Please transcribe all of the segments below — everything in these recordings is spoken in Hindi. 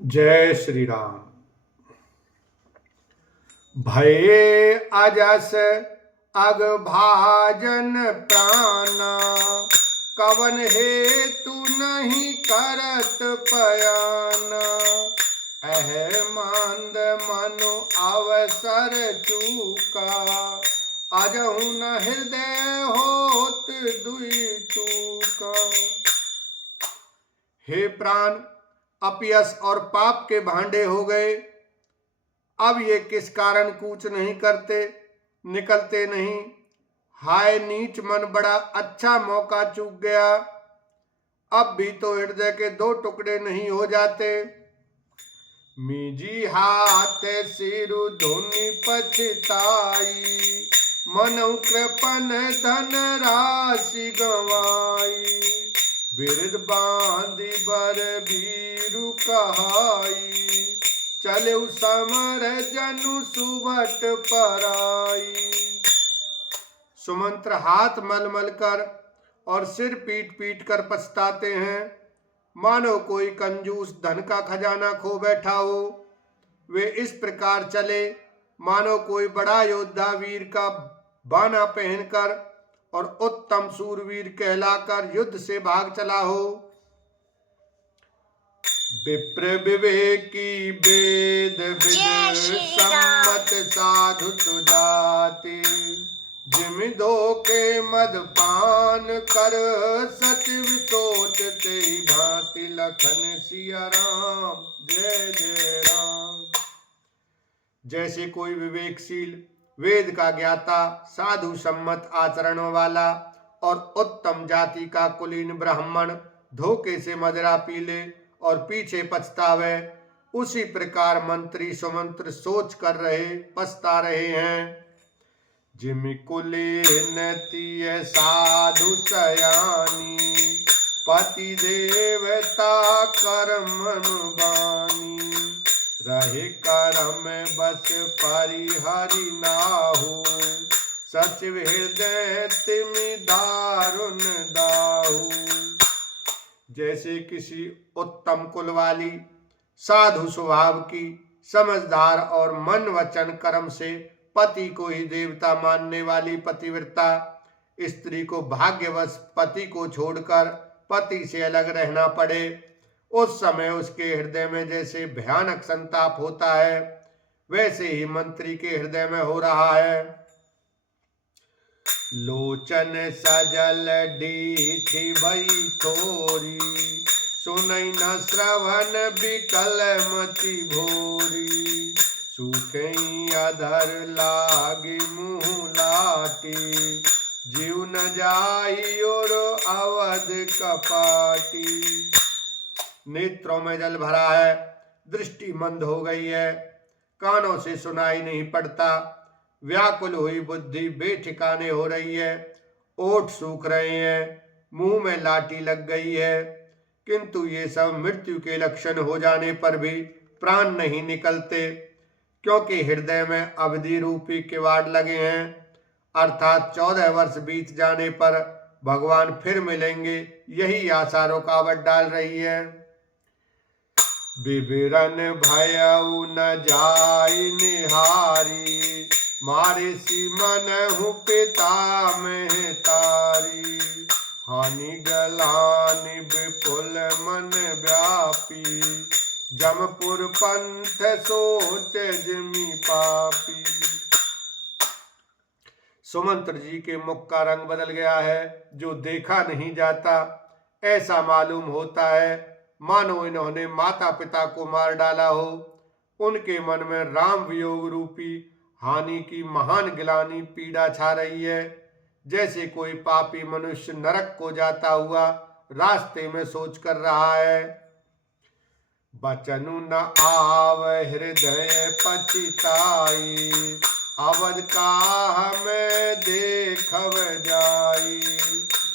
जय श्री राम। भये अजस अग भाजन प्राणा, कवन हेतु नहीं करत पयाना। अह मांद मनु अवसर चूका, अजहु न हृदय होत दुई टूका। हे प्राण, अपयश और पाप के भांडे हो गए। अब ये किस कारण कूच नहीं करते, निकलते नहीं। हाय नीच मन, बड़ा अच्छा मौका चूक गया। अब भी तो हृदय के दो टुकड़े नहीं हो जाते। मीजी हाथ सिरु धुनि पछताई, मनउ कृपन धन राशि गवाई। बिरद बांधि बर भीरु कहाई, चले समर जनु सुबट पराई। सुमंत्र हाथ मल मल कर और सिर पीट पीट कर पछताते हैं, मानो कोई कंजूस धन का खजाना खो बैठा हो। वे इस प्रकार चले मानो कोई बड़ा योद्धा वीर का बाना पहनकर और उत्तम सूरवीर कहलाकर युद्ध से भाग चला हो। विप्र विवेकी वेद विद सम्मत साधु सुजाति, जिम दो के मद पान कर सचिव सोचते भांति। लखन सिया राम, जय जय राम। जैसे कोई विवेकशील, वेद का ज्ञाता, साधु सम्मत आचरण वाला और उत्तम जाति का कुलीन ब्राह्मण धोखे से मदिरा पी ले और पीछे पछतावे, उसी प्रकार मंत्री सुमंत्र सोच कर पछता रहे हैं। जिम कुलीन तिय साधु सयानी, पति देवता कर्म बानी। रहे करम बस परिहरि नाहु, सचिव हृदय तिमि दारुण दाहु। जैसे किसी उत्तम कुल वाली, साधु स्वभाव की, समझदार और मन वचन कर्म से पति को ही देवता मानने वाली पतिव्रता स्त्री को भाग्यवश पति को छोड़कर पति से अलग रहना पड़े, उस समय उसके हृदय में जैसे भयानक संताप होता है, वैसे ही मंत्री के हृदय में हो रहा है। लोचन सजल डीठी भई थोरी, सुनई न श्रवण बिकल मति भोरी। सूखई अधर लागी मुँह लाटी, जीव न जाई और अवध कपाटी। नेत्रों में जल भरा है, दृष्टि मंद हो गई है, कानों से सुनाई नहीं पड़ता। व्याकुल हुई बुद्धि बेठिकाने हो रही है, ओठ सूख रहे हैं, मुंह में लाठी लग गई है। किंतु ये सब मृत्यु के लक्षण हो जाने पर भी प्राण नहीं निकलते, क्योंकि हृदय में अवधि रूपी किवाड़ लगे हैं। अर्थात 14 वर्ष बीत जाने पर भगवान फिर मिलेंगे, यही आशा रुकावट डाल रही है। विवरण भयउ न जाई निहारी, मारे सिमन हूँ पिता में तारी। हानि गलानि विपुल मन व्यापी, जमपुर पंथ सोच जिमि पापी। सुमंत्र जी के मुख का रंग बदल गया है, जो देखा नहीं जाता। ऐसा मालूम होता है मानो इन्होंने माता पिता को मार डाला हो। उनके मन में राम वियोग रूपी हानि की महान गिलानी पीड़ा छा रही है। जैसे कोई पापी मनुष्य नरक को जाता हुआ रास्ते में सोच कर रहा है। बचनु न आव हृदय पछताई, अवध काह में देखव जाई।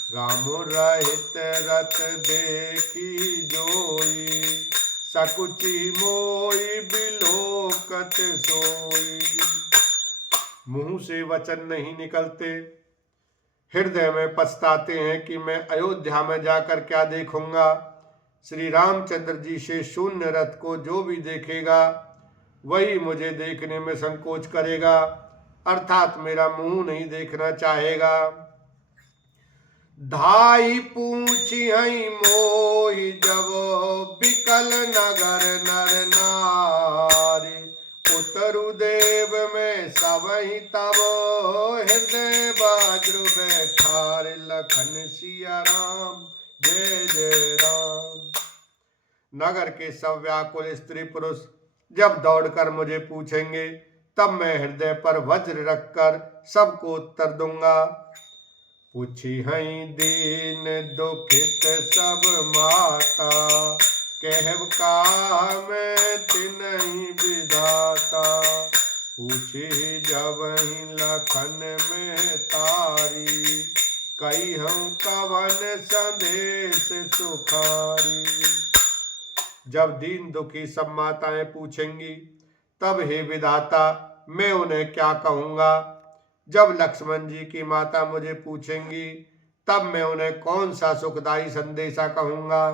राम रहित रथ देखी जोई, सकुची मोई बिलोकत सोई। मुंह से वचन नहीं निकलते, हृदय में पछताते हैं कि मैं अयोध्या में जाकर क्या देखूंगा। श्री रामचंद्र जी से शून्य रथ को जो भी देखेगा वही मुझे देखने में संकोच करेगा, अर्थात मेरा मुंह नहीं देखना चाहेगा। धाई पूछी हई मोहि जब बिकल नगर नर नारी, उतरु देव में सबहि तब हृदय वज्र बैठार, लखन सिया राम जय जय राम। नगर के सब व्याकुल स्त्री पुरुष जब दौड़कर मुझे पूछेंगे तब मैं हृदय पर वज्र रखकर सबको उत्तर दूंगा। पूछी हई दीन दुखित सब माता, कहब का मैं तिनहि विधाता, पूछी जब ही लखन में तारी, कही हम कवन संदेश सुखारी। जब दीन दुखी सब माताएं पूछेंगी तब हे विधाता मैं उन्हें क्या कहूँगा। जब लक्ष्मण जी की माता मुझे पूछेंगी तब मैं उन्हें कौन सा सुखदायी संदेशा कहूँगा।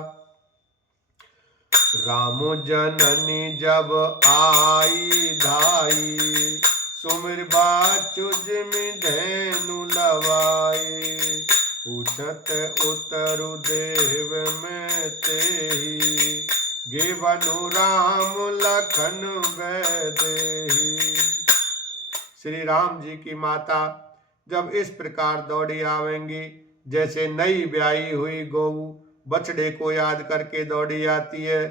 राम जननी जब आई धाई, सुमिर बाचुज में धेनु लवाई, पूछत उतरु देव में तेहि, गे बनु राम लखन वैदेही। श्री राम जी की माता जब इस प्रकार दौड़ी आवेंगी जैसे नई ब्याई हुई गऊ बछड़े को याद करके दौड़ी आती है,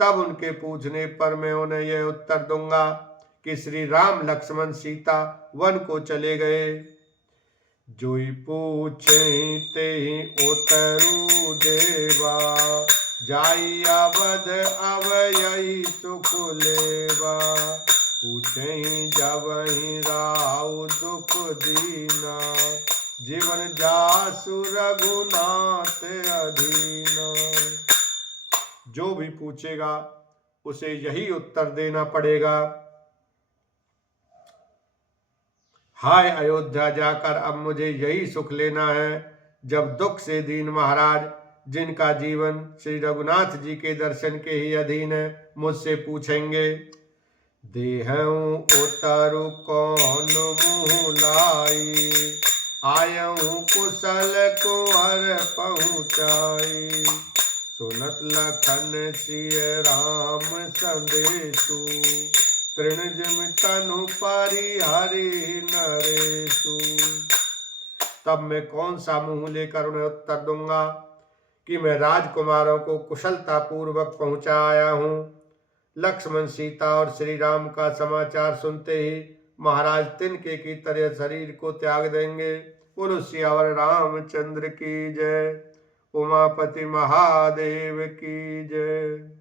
तब उनके पूछने पर मैं उन्हें यह उत्तर दूंगा कि श्री राम लक्ष्मण सीता वन को चले गए। जोई पूछे तेहि उतरु देवा, जाई अवध अवयई सुख लेवा, पूछे जबहि राउ दुख दीना, जीवन जासु रघुनाथ अधीना। जो भी पूछेगा उसे यही उत्तर देना पड़ेगा। हाय अयोध्या जाकर अब मुझे यही सुख लेना है जब दुख से दीन महाराज जिनका जीवन श्री रघुनाथ जी के दर्शन के ही अधीन है मुझसे पूछेंगे। देहऊँ उतरु कौन मुँह लाई, आयऊँ कुशल कुंवर पहुँचाई, सुनत लखन सिय राम संदेशु, तृण जिम तनु परिहरि नरेशु। तब मैं कौन सा मुंह लेकर उन्हें उत्तर दूंगा कि मैं राजकुमारों को कुशलता पूर्वक पहुंचा आया हूँ। लक्ष्मण सीता और श्री राम का समाचार सुनते ही महाराज तिनके की तरह शरीर को त्याग देंगे। बोलो सियावर रामचंद्र की जय। उमापति महादेव की जय।